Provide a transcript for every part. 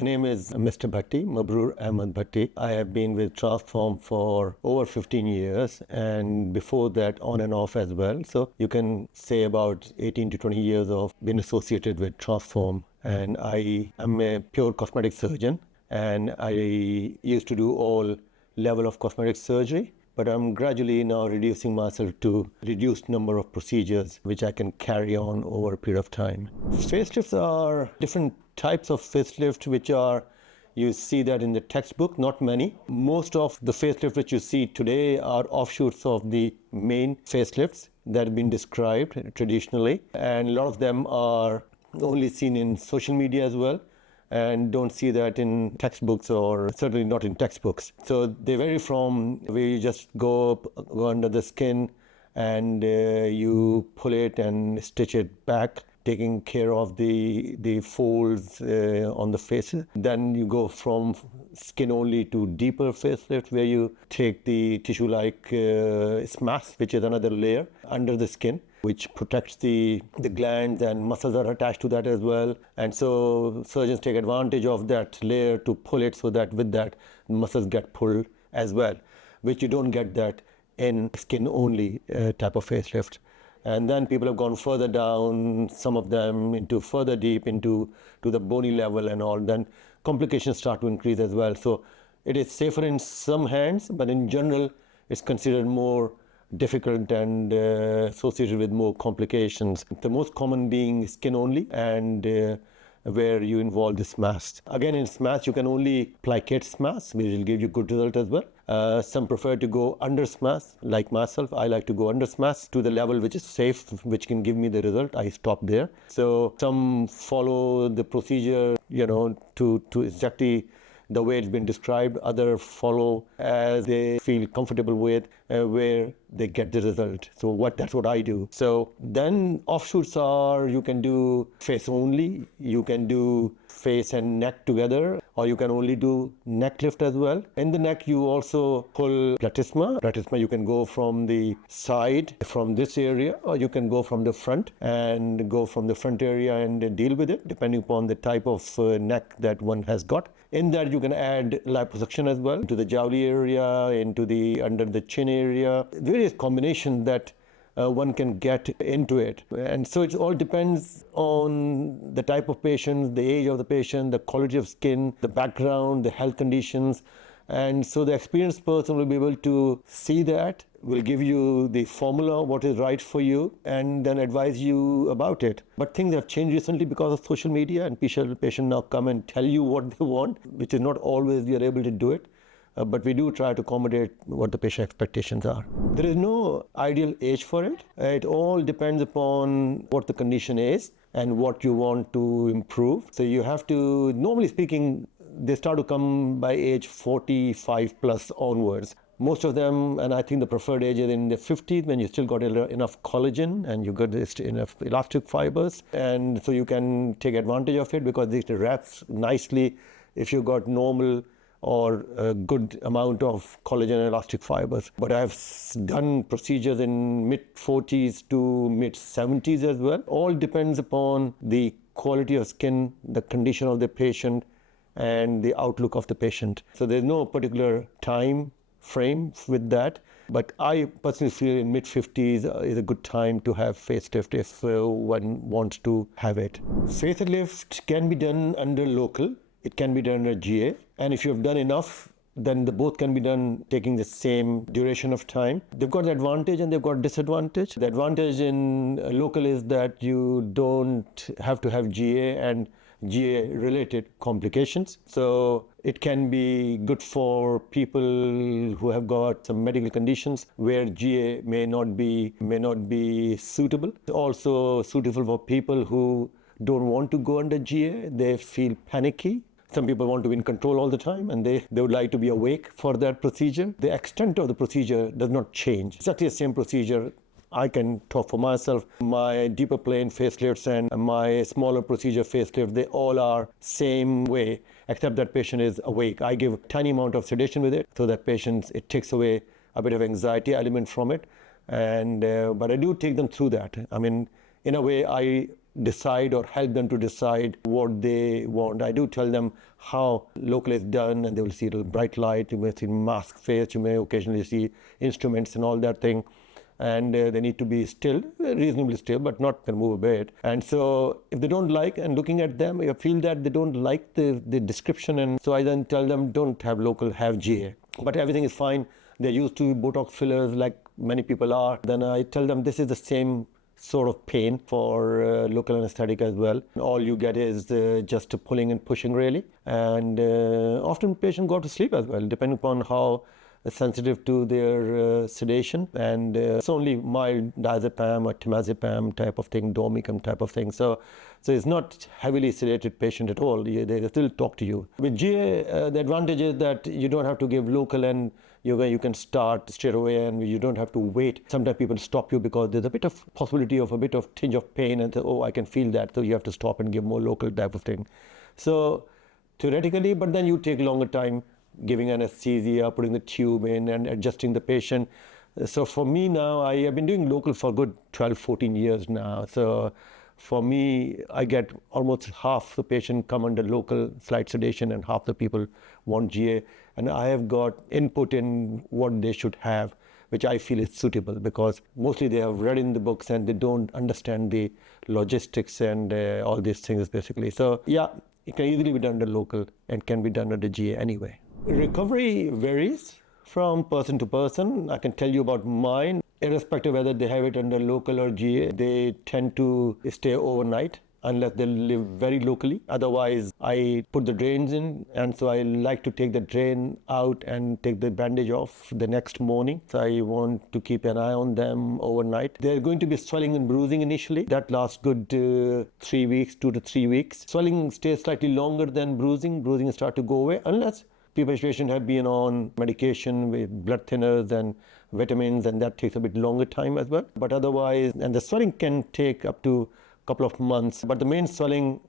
My name is Mr. Bhatty, Mabrur Ahmed Bhatty. I have been with Transform for over 15 years and before that on and off as well. So you can say about 18 to 20 years of being associated with Transform. And I am a pure cosmetic surgeon and I used to do all level of cosmetic surgery. But I'm gradually now reducing myself to reduced number of procedures which I can carry on over a period of time. Facelifts are different types of facelift which are, you see that in the textbook, not many. Most of the facelifts which you see today are offshoots of the main facelifts that have been described traditionally. And a lot of them are only seen in social media as well, and don't see that in textbooks, or certainly not in textbooks. So they vary from where you just go under the skin and you pull it and stitch it back, taking care of the folds on the face. Then you go from skin only to deeper facelift, where you take the tissue-like SMAS, which is another layer under the skin, which protects the glands, and muscles are attached to that as well. And so surgeons take advantage of that layer to pull it, so that with that muscles get pulled as well, which you don't get that in skin only type of facelift. And then people have gone further down, some of them into further deep into the bony level and all. Then complications start to increase as well. So it is safer in some hands, but in general, it's considered more difficult and associated with more complications. The most common being skin only, and where you involve the SMAS. Again, in SMAS, you can only placate SMAS, which will give you good result as well. Some prefer to go under SMAS, like myself. I like to go under SMAS to the level which is safe, which can give me the result. I stop there. So some follow the procedure, to exactly the way it's been described. Others follow as they feel comfortable with, where they get the result. So that's what I do. So then offshoots are, you can do face only, you can do face and neck together, or you can only do neck lift as well. In the neck, you also pull platysma. Platysma, you can go from the side, from this area, or you can go from the front and go from the front area and deal with it, depending upon the type of neck that one has got. In that, you can add liposuction as well to the jowly area, into the under the chin area, various combinations that one can get into it. And so it all depends on the type of patient, the age of the patient, the quality of skin, the background, the health conditions. And so the experienced person will be able to see that, will give you the formula, what is right for you, and then advise you about it. But things have changed recently because of social media, and patients now come and tell you what they want, which is not always we are able to do it. But we do try to accommodate what the patient expectations are. There is no ideal age for it. It all depends upon what the condition is and what you want to improve. So you have to, normally speaking, they start to come by age 45 plus onwards. Most of them, and I think the preferred age is in the 50s, when you still got enough collagen and you got enough elastic fibers. And so you can take advantage of it, because it wraps nicely if you got normal or a good amount of collagen and elastic fibers. But I've done procedures in mid-40s to mid-70s as well. All depends upon the quality of skin, the condition of the patient, and the outlook of the patient. So there's no particular time frame with that. But I personally feel in mid-50s is a good time to have facelift if one wants to have it. Facelift can be done under local. It can be done under GA. And if you've done enough, then both can be done taking the same duration of time. They've got the advantage and they've got disadvantage. The advantage in local is that you don't have to have GA and GA-related complications. So it can be good for people who have got some medical conditions where GA may not be suitable. Also suitable for people who don't want to go under GA. They feel panicky. Some people want to be in control all the time, and they would like to be awake for that procedure. The extent of the procedure does not change. It's actually the same procedure. I can talk for myself. My deeper plane facelifts and my smaller procedure facelift, they all are same way, except that patient is awake. I give a tiny amount of sedation with it, so that it takes away a bit of anxiety element from it. And but I do take them through that. I mean, in a way, I decide or help them to decide what they want. I do tell them how local is done, and they will see a bright light, you may see mask face, you may occasionally see instruments and all that thing. And they need to be still, reasonably still, but not can move a bit. And so if they don't like, and looking at them, I feel that they don't like the description, and so I then tell them, don't have local, have GA. But everything is fine. They're used to Botox fillers like many people are. Then I tell them this is the same sort of pain for local anesthetic as well. All you get is just a pulling and pushing really. And often patients go to sleep as well, depending upon how sensitive to their sedation, and it's only mild diazepam or temazepam type of thing, domicum type of thing. So it's not heavily sedated patient at all. They still talk to you. With GA, the advantage is that you don't have to give local, and you can start straight away, and you don't have to wait. Sometimes people stop you because there's a bit of possibility of a bit of tinge of pain, and say, oh, I can feel that, so you have to stop and give more local type of thing. So theoretically, but then you take longer time giving anesthesia, putting the tube in and adjusting the patient. So for me now, I have been doing local for good 12, 14 years now. So for me, I get almost half the patient come under local slight sedation and half the people want GA. And I have got input in what they should have, which I feel is suitable, because mostly they have read in the books and they don't understand the logistics and all these things basically. So yeah, it can easily be done under local and can be done under GA anyway. Recovery varies from person to person. I can tell you about mine. Irrespective whether they have it under local or GA, they tend to stay overnight unless they live very locally. Otherwise, I put the drains in, and so I like to take the drain out and take the bandage off the next morning. So I want to keep an eye on them overnight. They're going to be swelling and bruising initially. That lasts good 3 weeks, 2 to 3 weeks. Swelling stays slightly longer than bruising. Bruising starts to go away unless patients have been on medication with blood thinners and vitamins, and that takes a bit longer time as well. But otherwise, and the swelling can take up to a couple of months. But the main swelling,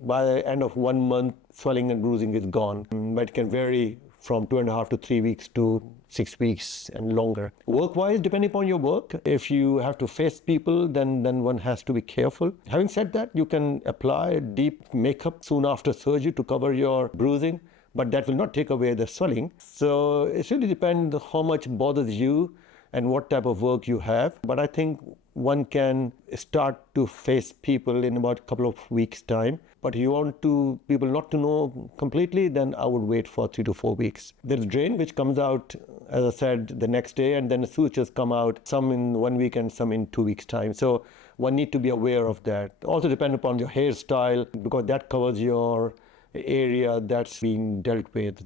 by the end of 1 month, swelling and bruising is gone. But it can vary from 2.5 to 3 weeks to 6 weeks and longer. Work-wise, depending upon your work, if you have to face people, then one has to be careful. Having said that, you can apply deep makeup soon after surgery to cover your bruising, but that will not take away the swelling. So it really depends how much bothers you and what type of work you have. But I think one can start to face people in about a couple of weeks' time. But if you want people not to know completely, then I would wait for 3 to 4 weeks. There's drain which comes out, as I said, the next day, and then the sutures come out, some in 1 week and some in 2 weeks' time. So one need to be aware of that. Also depend upon your hairstyle, because that covers your area that's being dealt with.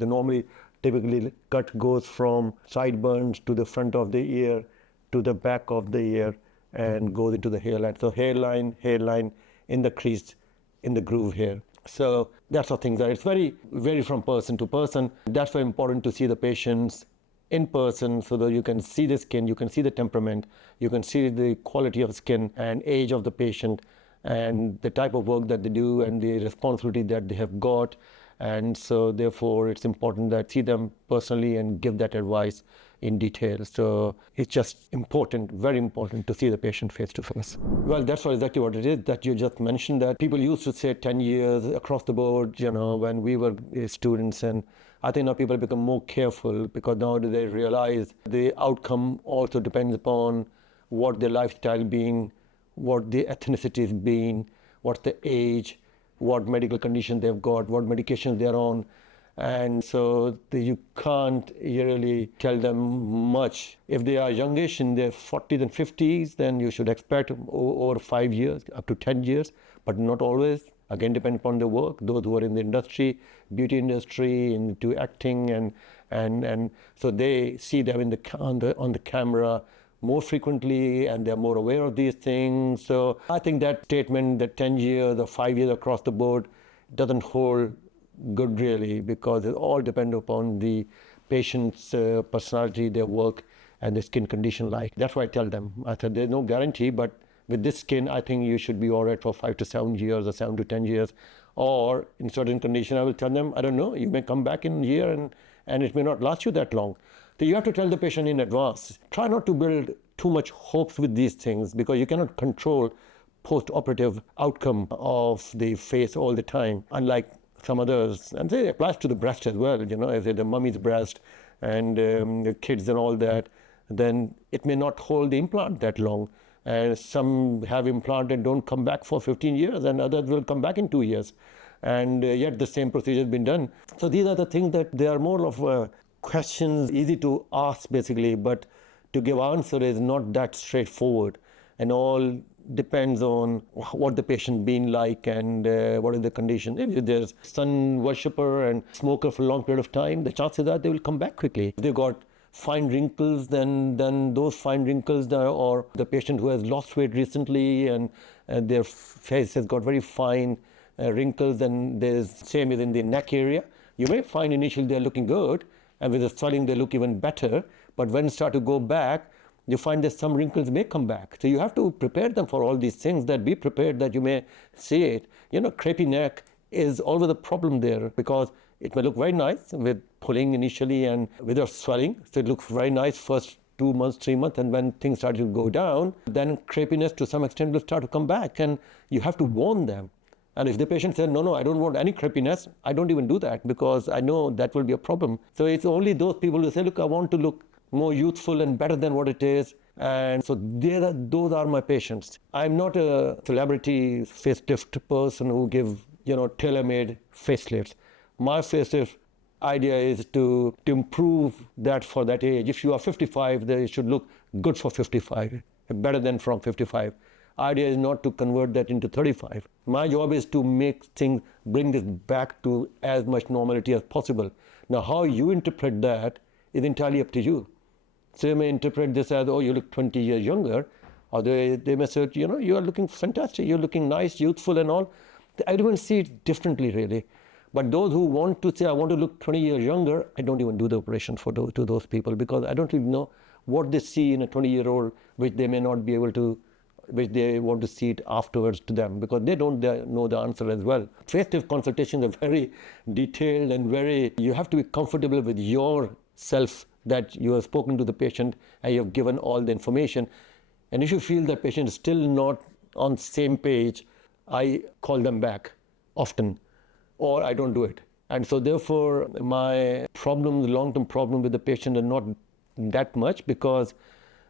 Typically cut goes from sideburns to the front of the ear to the back of the ear and goes into the hairline. So hairline in the crease, in the groove here. So that's how things are. It's very from person to person. That's why important to see the patients in person, so that you can see the skin, you can see the temperament, you can see the quality of skin and age of the patient, and the type of work that they do and the responsibility that they have got. And so therefore it's important that see them personally and give that advice in detail. So it's just important, very important, to see the patient face to face. Well, that's exactly what it is that you just mentioned, that people used to say 10 years across the board, when we were students. And I think now people become more careful, because now they realize the outcome also depends upon what their lifestyle being, what the ethnicity is being, what's the age, what medical condition they've got, what medications they're on. And so you can't really tell them much. If they are youngish, in their 40s and 50s, then you should expect over 5 years, up to 10 years, but not always. Again, depend upon the work. Those who are in the industry, beauty industry, into acting, and so they see them on the camera more frequently, and they're more aware of these things. So I think that statement that 10 years or 5 years across the board doesn't hold good really, because it all depends upon the patient's personality, their work, and the skin condition like. That's why I tell them. I said there's no guarantee, but with this skin, I think you should be all right for 5 to 7 years or 7 to 10 years. Or in certain condition, I will tell them, I don't know, you may come back in a year and it may not last you that long. So you have to tell the patient in advance. Try not to build too much hopes with these things, because you cannot control post-operative outcome of the face all the time, unlike some others. And it applies to the breast as well, if the mummy's breast and the kids and all that, then it may not hold the implant that long. And some have implanted, don't come back for 15 years, and others will come back in 2 years. And yet the same procedure has been done. So these are the things that they are more of questions, easy to ask basically, but to give answer is not that straightforward. And all depends on what the patient been like and what is the condition. If there's sun worshipper and smoker for a long period of time, the chances are they will come back quickly. If they've got fine wrinkles, then those fine wrinkles, or the patient who has lost weight recently and their face has got very fine wrinkles, and there's same as in the neck area. You may find initially they're looking good, and with the swelling they look even better, but when it start to go back, you find that some wrinkles may come back. So you have to prepare them for all these things, that be prepared that you may see it. Crepey neck is always a problem there, because it may look very nice with pulling initially and without swelling. So it looks very nice first 2 months, 3 months, and when things start to go down, then crepiness to some extent will start to come back, and you have to warn them. And if the patient says, no, I don't want any crepiness, I don't even do that, because I know that will be a problem. So it's only those people who say, look, I want to look more youthful and better than what it is. And so those are my patients. I'm not a celebrity facelift person who give, tailor-made facelifts. My facelift idea is to improve that for that age. If you are 55, they should look good for 55, better than from 55. Idea is not to convert that into 35. My job is to bring this back to as much normality as possible. Now, how you interpret that is entirely up to you. So you may interpret this as, you look 20 years younger, or they may say, you are looking fantastic, you're looking nice, youthful and all. Everyone sees it differently, really. But those who want to say, I want to look 20 years younger, I don't even do the operation to those people, because I don't even know what they see in a 20-year-old, which they may not be able to, which they want to see it afterwards to them, because they don't know the answer as well. Facelift consultations are very detailed and you have to be comfortable with yourself, that you have spoken to the patient and you have given all the information. And if you feel that patient is still not on the same page, I call them back often, or I don't do it. And so therefore, my problems, long-term problem with the patient are not that much, because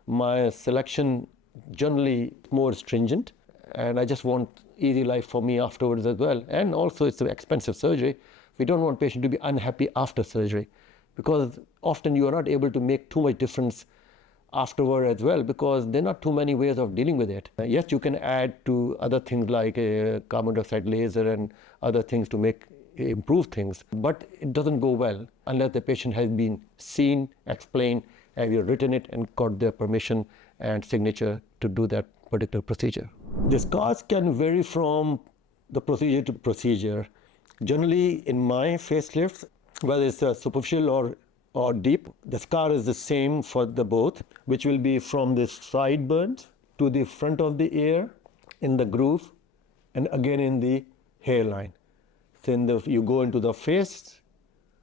my selection generally more stringent, and I just want easy life for me afterwards as well. And also it's an expensive surgery. We don't want patient to be unhappy after surgery, because often you are not able to make too much difference afterward as well, because there are not too many ways of dealing with it. Yes, you can add to other things like a carbon dioxide laser and other things to improve things, but it doesn't go well unless the patient has been seen, explained, and you've written it and got their permission and signature to do that particular procedure. The scars can vary from the procedure to procedure. Generally, in my facelifts, whether it's superficial or deep, the scar is the same for the both, which will be from the sideburns to the front of the ear, in the groove, and again in the hairline. So you go into the face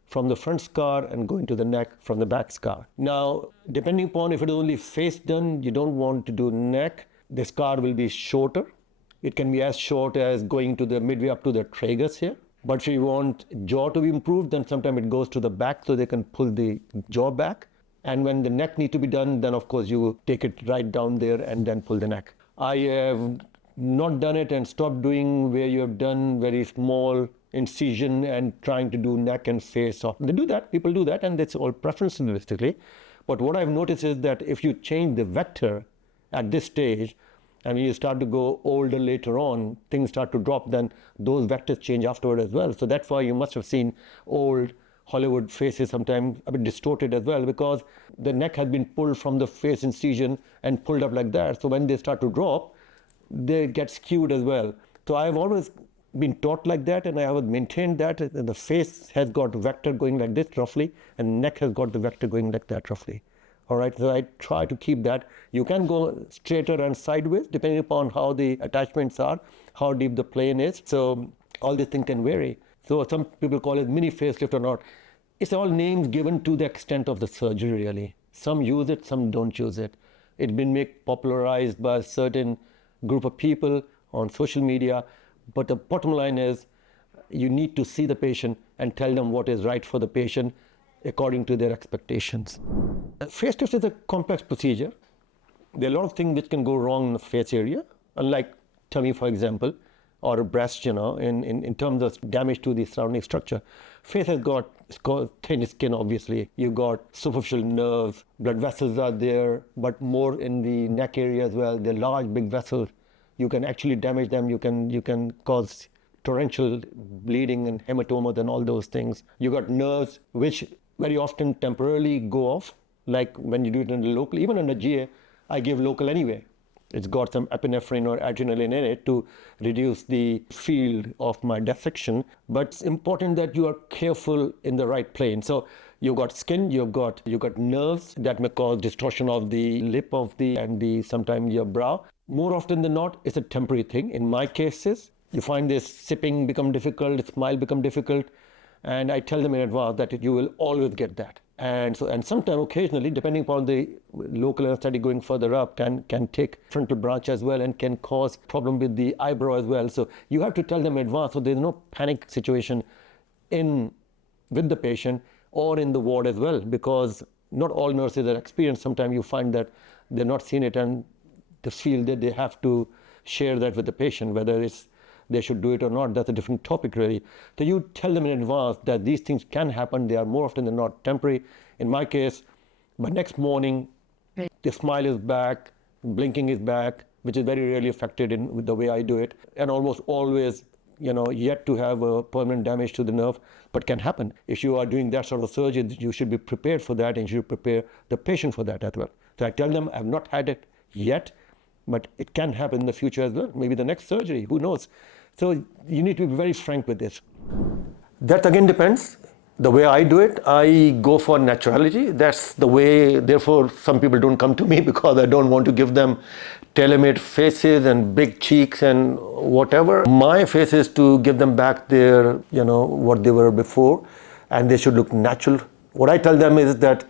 from the front scar and go into the neck from the back scar. Now, depending upon if it is only face done, you don't want to do neck, the scar will be shorter. It can be as short as going to the midway up to the tragus here. But if you want jaw to be improved, then sometimes it goes to the back so they can pull the jaw back. And when the neck needs to be done, then of course you take it right down there and then pull the neck. I have not done it and stopped doing where you have done very small incision and trying to do neck and face off. They do that, people do that, and that's all preference basically. But what I've noticed is that if you change the vector at this stage, and when you start to go older later on, things start to drop, then those vectors change afterward as well. So that's why you must have seen old Hollywood faces sometimes a bit distorted as well, because the neck has been pulled from the face incision and pulled up like that. So when they start to drop, they get skewed as well. So I've always been taught like that, and I have maintained that the face has got vector going like this roughly, and neck has got the vector going like that roughly. All right, so I try to keep that. You can go straighter and sideways depending upon how the attachments are, how deep the plane is. So all these things can vary. So some people call it mini facelift or not. It's all names given to the extent of the surgery, really. Some use it, some don't use it. It's been popularized by a certain group of people on social media. But the bottom line is you need to see the patient and tell them what is right for the patient according to their expectations. Facelift is a complex procedure. There are a lot of things which can go wrong in the face area, unlike tummy, for example, or a breast, in terms of damage to the surrounding structure. Face has got thin skin, obviously. You've got superficial nerves, blood vessels are there, but more in the neck area as well. They're large, big vessels. You can actually damage them. You can cause torrential bleeding and hematomas and all those things. You got nerves which very often temporarily go off, like when you do it in the local, even in the GA, I give local anyway. It's got some epinephrine or adrenaline in it to reduce the field of my dissection. But it's important that you are careful in the right plane. So you've got skin, you've got nerves that may cause distortion of the lip and sometimes your brow. More often than not, it's a temporary thing. In my cases, you find this sipping become difficult, smile become difficult, and I tell them in advance that you will always get that. And sometimes occasionally, depending upon the local anesthetic going further up, can take frontal branch as well and can cause problem with the eyebrow as well. So you have to tell them in advance so there's no panic situation with the patient or in the ward as well, because not all nurses are experienced. Sometimes you find that they're not seen it and they feel that they have to share that with the patient, whether they should do it or not. That's a different topic, really. So you tell them in advance that these things can happen. They are more often than not temporary. In my case, by next morning, the smile is back, blinking is back, which is very rarely affected with the way I do it, and almost always, yet to have a permanent damage to the nerve, but can happen. If you are doing that sort of surgery, you should be prepared for that, and you should prepare the patient for that as well. So I tell them I've not had it yet, but it can happen in the future as well. Maybe the next surgery, who knows? So you need to be very frank with this. That again depends. The way I do it, I go for naturality. That's the way, therefore, some people don't come to me because I don't want to give them tailor-made faces and big cheeks and whatever. My face is to give them back their, what they were before, and they should look natural. What I tell them is that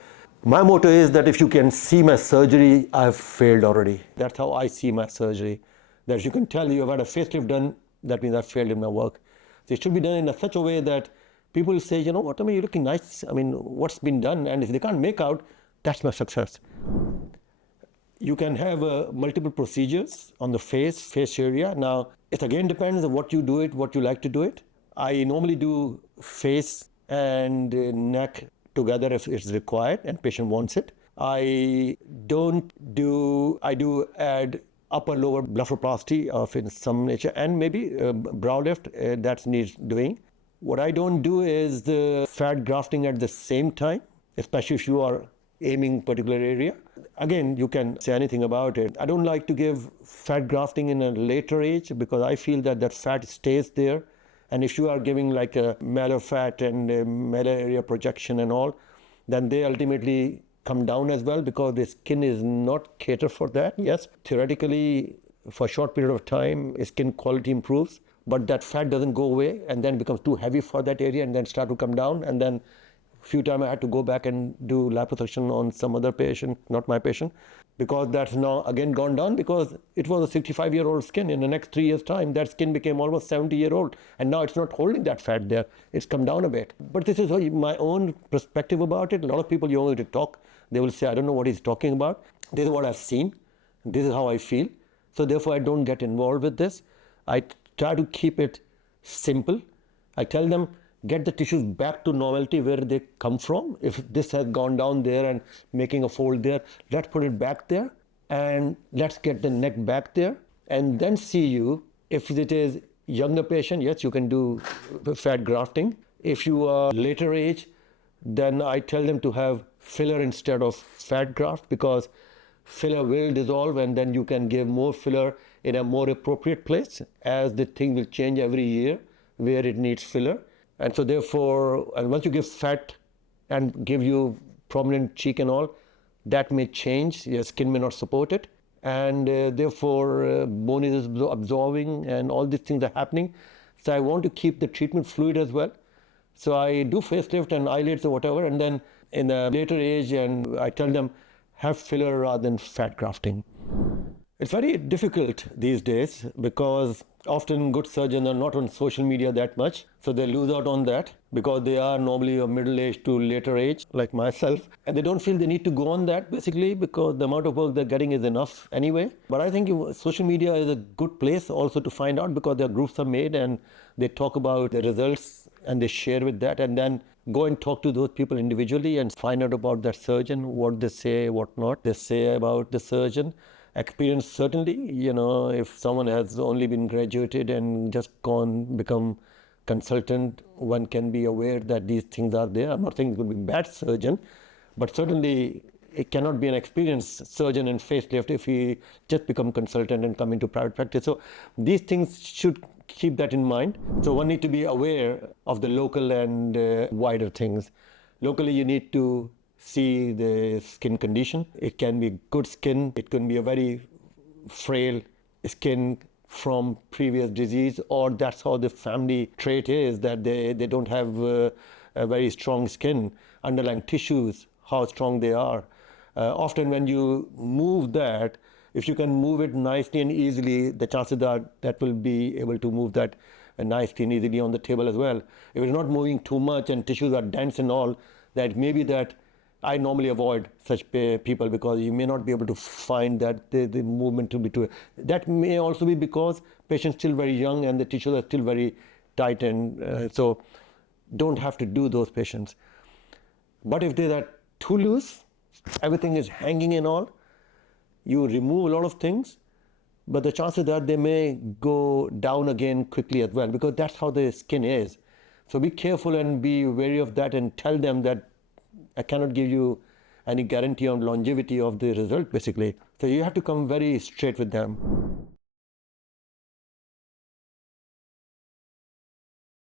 my motto is that if you can see my surgery, I've failed already. That's how I see my surgery. That if you can tell you've had a facelift done, that means I've failed in my work. So it should be done in such a way that people say, what, you're looking nice. What's been done? And if they can't make out, that's my success. You can have multiple procedures on the face area. Now, it again depends on what you do it, what you like to do it. I normally do face and neck together if it's required and patient wants it. I do add upper lower blepharoplasty of in some nature, and maybe brow lift that needs doing. What I don't do is the fat grafting at the same time, especially if you are aiming particular area. Again, you can say anything about it. I don't like to give fat grafting in a later age because I feel that fat stays there. And if you are giving like a malar fat and malar area projection and all, then they ultimately come down as well because the skin is not catered for that. Yes, theoretically, for a short period of time, skin quality improves, but that fat doesn't go away and then becomes too heavy for that area and then start to come down. And then a few times I had to go back and do liposuction on some other patient, not my patient, because that's now again gone down because it was a 65-year-old skin. In the next 3 years' time, that skin became almost 70-year-old. And now it's not holding that fat there. It's come down a bit. But this is my own perspective about it. A lot of people, you only talk, they will say, I don't know what he's talking about. This is what I've seen. This is how I feel. So therefore, I don't get involved with this. I try to keep it simple. I tell them, get the tissues back to normality where they come from. If this has gone down there and making a fold there, let's put it back there and let's get the neck back there and then see you. If it is younger patient, yes, you can do fat grafting. If you are later age, then I tell them to have filler instead of fat graft because filler will dissolve and then you can give more filler in a more appropriate place as the thing will change every year where it needs filler. And so therefore, and once you give fat and give you prominent cheek and all, that may change, your skin may not support it. And therefore, bone is absorbing and all these things are happening. So I want to keep the treatment fluid as well. So I do facelift and eyelids or whatever, and then in a later age, and I tell them, have filler rather than fat grafting. It's very difficult these days because often good surgeons are not on social media that much. So they lose out on that because they are normally a middle age to later age, like myself. And they don't feel they need to go on that basically because the amount of work they're getting is enough anyway. But I think social media is a good place also to find out because their groups are made and they talk about the results and they share with that, and then go and talk to those people individually and find out about that surgeon, what they say, what not they say about the surgeon. Experience, certainly, if someone has only been graduated and just gone become consultant, one can be aware that these things are there. I'm not saying it's going to be a bad surgeon, but certainly it cannot be an experienced surgeon in facelift if he just become consultant and come into private practice. So these things should keep that in mind. So one need to be aware of the local and wider things. Locally, you need to see the skin condition. It can be good skin. It can be a very frail skin from previous disease, or that's how the family trait is, that they don't have a very strong skin. Underlying tissues, how strong they are. Often when you move that, if you can move it nicely and easily, the chances are that will be able to move that nicely and easily on the table as well. If it's not moving too much and tissues are dense and all, that maybe that I normally avoid such people because you may not be able to find that the movement to be too. That may also be because patient's still very young and the tissues are still very tight, and so don't have to do those patients. But if they are too loose, everything is hanging and all, you remove a lot of things, but the chances are they may go down again quickly as well because that's how the skin is. So be careful and be wary of that and tell them that I cannot give you any guarantee on longevity of the result basically. So you have to come very straight with them.